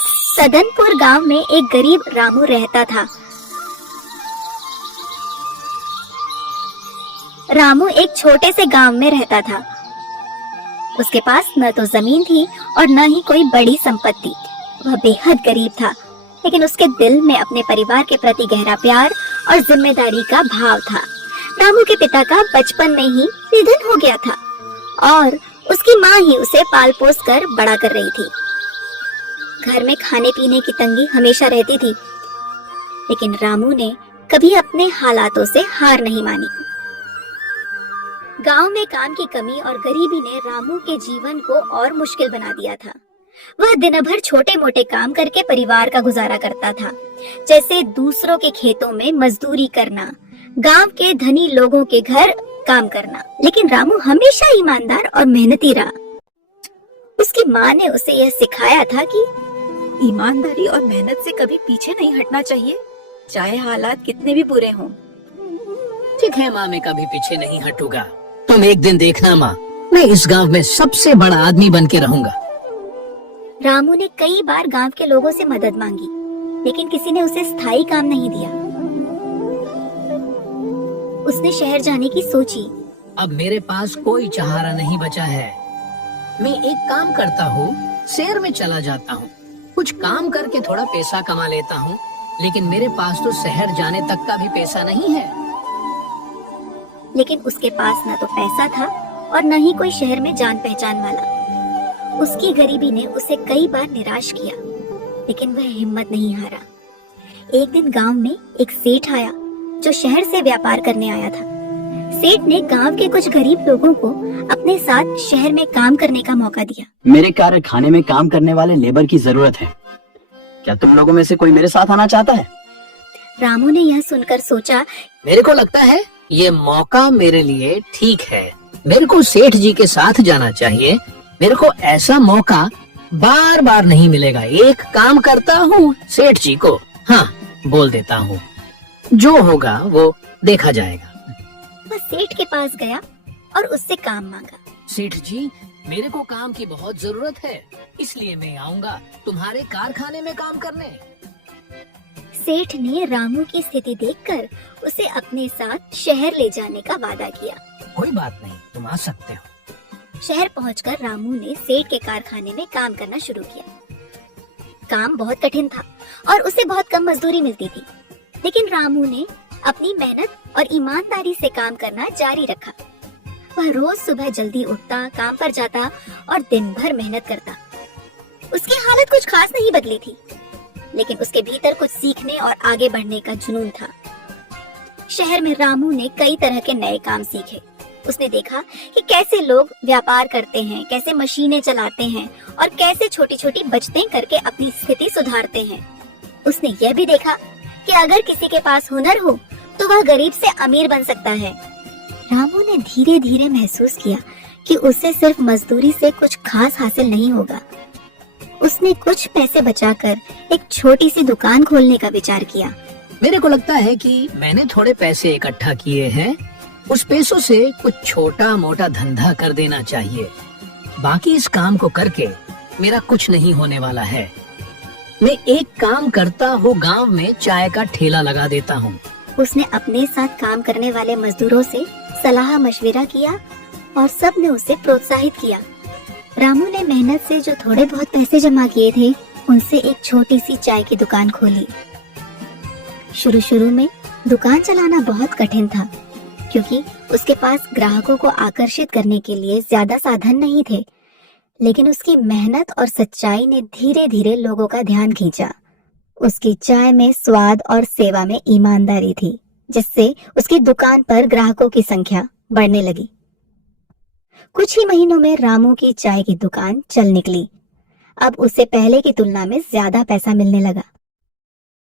सदनपुर गांव में एक गरीब रामू रहता था। रामू एक छोटे से गांव में रहता था। उसके पास न तो जमीन थी और न ही कोई बड़ी संपत्ति। वह बेहद गरीब था, लेकिन उसके दिल में अपने परिवार के प्रति गहरा प्यार और जिम्मेदारी का भाव था। रामू के पिता का बचपन में ही निधन हो गया था और उसकी माँ ही उसे पाल पोस कर बड़ा कर रही थी। घर में खाने पीने की तंगी हमेशा रहती थी, लेकिन रामू ने कभी अपने हालातों से हार नहीं मानी। गांव में काम की कमी और गरीबी ने रामू के जीवन को और मुश्किल बना दिया था। वह दिन भर छोटे मोटे काम करके परिवार का गुजारा करता था, जैसे दूसरों के खेतों में मजदूरी करना, गांव के धनी लोगों के घर काम करना। लेकिन रामू हमेशा ईमानदार और मेहनती रहा। उसकी माँ ने उसे यह सिखाया था कि ईमानदारी और मेहनत से कभी पीछे नहीं हटना चाहिए, चाहे हालात कितने भी बुरे हों। ठीक है माँ, मैं कभी पीछे नहीं हटूंगा। तुम एक दिन देखना माँ, मैं इस गांव में सबसे बड़ा आदमी बन के रहूंगा। रामू ने कई बार गांव के लोगों से मदद मांगी, लेकिन किसी ने उसे स्थायी काम नहीं दिया। उसने शहर जाने की सोची। अब मेरे पास कोई सहारा नहीं बचा है। मैं एक काम करता हूँ, शहर में चला जाता हूँ, कुछ काम करके थोड़ा पैसा कमा लेता हूँ, लेकिन मेरे पास तो शहर जाने तक का भी पैसा नहीं है। लेकिन उसके पास न तो पैसा था और न ही कोई शहर में जान पहचान वाला। उसकी गरीबी ने उसे कई बार निराश किया, लेकिन वह हिम्मत नहीं हारा। एक दिन गांव में एक सेठ आया जो शहर से व्यापार करने आया था। सेठ ने गांव के कुछ गरीब लोगों को अपने साथ शहर में काम करने का मौका दिया। मेरे कारखाने में काम करने वाले लेबर की जरूरत है। क्या तुम लोगों में से कोई मेरे साथ आना चाहता है? रामू ने यह सुनकर सोचा, मेरे को लगता है ये मौका मेरे लिए ठीक है। मेरे को सेठ जी के साथ जाना चाहिए। मेरे को ऐसा मौका बार बार नहीं मिलेगा। एक काम करता हूँ, सेठ जी को हाँ बोल देता हूँ, जो होगा वो देखा जाएगा। वह सेठ के पास गया और उससे काम मांगा। सेठ जी, मेरे को काम की बहुत जरूरत है, इसलिए मैं आऊँगा तुम्हारे कारखाने में काम करने। सेठ ने रामू की स्थिति देखकर उसे अपने साथ शहर ले जाने का वादा किया। कोई बात नहीं, तुम आ सकते हो। शहर पहुंचकर रामू ने सेठ के कारखाने में काम करना शुरू किया। काम बहुत कठिन था और उसे बहुत कम मजदूरी मिलती थी, लेकिन रामू ने अपनी मेहनत और ईमानदारी से काम करना जारी रखा। वह रोज सुबह जल्दी उठता, काम पर जाता और दिन भर मेहनत करता। उसकी हालत कुछ खास नहीं बदली थी, लेकिन उसके भीतर कुछ सीखने और आगे बढ़ने का जुनून था। शहर में रामू ने कई तरह के नए काम सीखे। उसने देखा कि कैसे लोग व्यापार करते हैं, कैसे मशीनें चलाते हैं और कैसे छोटी छोटी बचतें करके अपनी स्थिति सुधारते हैं। उसने यह भी देखा कि अगर किसी के पास हुनर हो तो वह गरीब से अमीर बन सकता है। रामू ने धीरे धीरे महसूस किया कि उसे सिर्फ मजदूरी से कुछ खास हासिल नहीं होगा। उसने कुछ पैसे बचाकर एक छोटी सी दुकान खोलने का विचार किया। मेरे को लगता है कि मैंने थोड़े पैसे इकट्ठा किए हैं, उस पैसों से कुछ छोटा मोटा धंधा कर देना चाहिए। बाकी इस काम को करके मेरा कुछ नहीं होने वाला है। मैं एक काम करता हूँ, गांव में चाय का ठेला लगा देता हूँ। उसने अपने साथ काम करने वाले मजदूरों से सलाह मशविरा किया और सब ने उसे प्रोत्साहित किया। रामू ने मेहनत से जो थोड़े बहुत पैसे जमा किए थे, उनसे एक छोटी सी चाय की दुकान खोली। शुरू में दुकान चलाना बहुत कठिन था, क्योंकि उसके पास ग्राहकों को आकर्षित करने के लिए ज्यादा साधन नहीं थे। लेकिन उसकी मेहनत और सच्चाई ने धीरे धीरे लोगों का ध्यान खींचा। उसकी चाय में स्वाद और सेवा में ईमानदारी थी, जिससे उसकी दुकान पर ग्राहकों की संख्या बढ़ने लगी। कुछ ही महीनों में रामू की चाय की दुकान चल निकली। अब उसे पहले की तुलना में ज्यादा पैसा मिलने लगा।